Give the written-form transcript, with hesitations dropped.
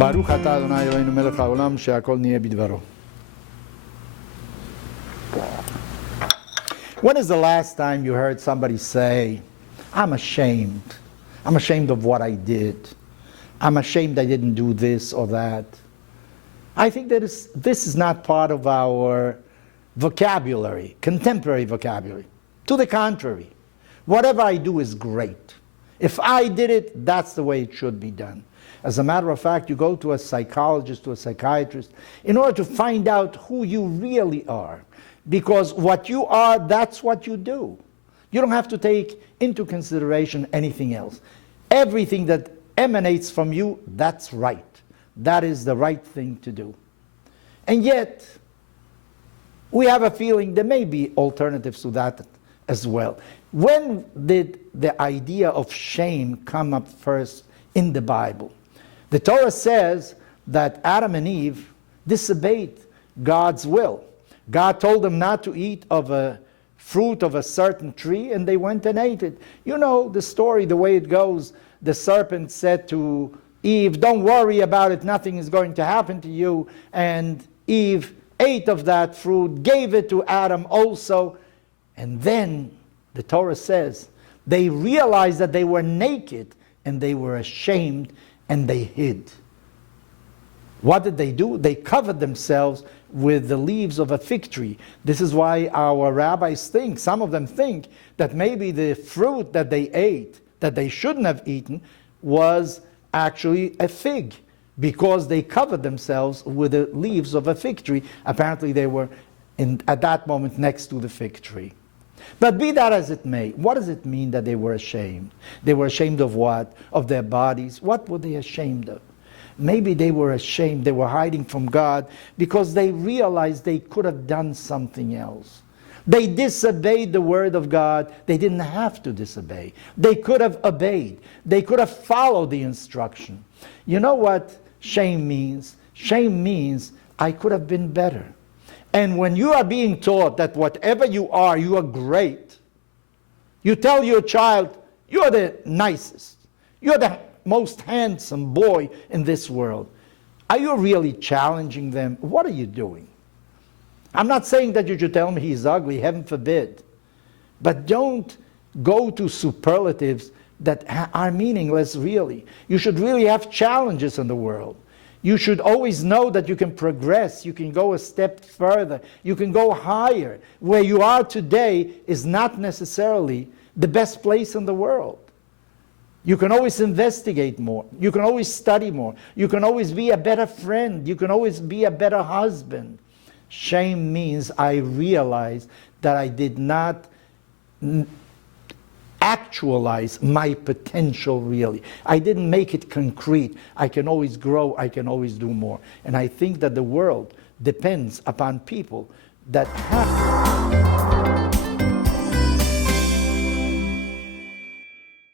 ברוך אתה אדוני אלוהינו מלך העולם שהכל נהיה בדברו. When is the last time you heard somebody say, I'm ashamed. I'm ashamed of what I did. I'm ashamed I didn't do this or that. I think that this is not part of our vocabulary, contemporary vocabulary. To the contrary, whatever I do is great. If I did it, that's the way it should be done. As a matter of fact, you go to a psychologist, to a psychiatrist, in order to find out who you really are. Because what you are, that's what you do. You don't have to take into consideration anything else. Everything that emanates from you, that's right. That is the right thing to do. And yet, we have a feeling there may be alternatives to that as well. When did the idea of shame come up first in the Bible? The Torah says that Adam and Eve disobeyed God's will. God told them not to eat of a fruit of a certain tree, and they went and ate it. You know the story, the way it goes. The serpent said to Eve, don't worry about it, nothing is going to happen to you. And Eve ate of that fruit, gave it to Adam also. And then the Torah says they realized that they were naked and they were ashamed and they hid. What did they do? They covered themselves with the leaves of a fig tree. This is why our rabbis think, some of them think, that maybe the fruit that they ate, that they shouldn't have eaten, was actually a fig, because they covered themselves with the leaves of a fig tree. Apparently they were, at that moment, next to the fig tree. But be that as it may, what does it mean that they were ashamed? They were ashamed of what? Of their bodies. What were they ashamed of? Maybe they were ashamed, they were hiding from God because they realized they could have done something else. They disobeyed the word of God. They didn't have to disobey. They could have obeyed. They could have followed the instruction. You know what shame means? Shame means I could have been better. And when you are being taught that whatever you are great, you tell your child, you're the nicest, you're the most handsome boy in this world. Are you really challenging them? What are you doing? I'm not saying that you should tell him he's ugly, heaven forbid. But don't go to superlatives that are meaningless, really. You should really have challenges in the world. You should always know that you can progress, you can go a step further, you can go higher. Where you are today is not necessarily the best place in the world. You can always investigate more. You can always study more. You can always be a better friend. You can always be a better husband. Shame means I realize that I did not actualize my potential really. I didn't make it concrete. I can always grow. I can always do more. And I think that the world depends upon people that have